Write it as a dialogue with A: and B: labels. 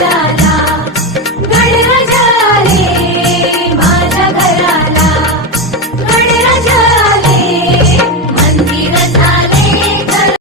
A: Yeah.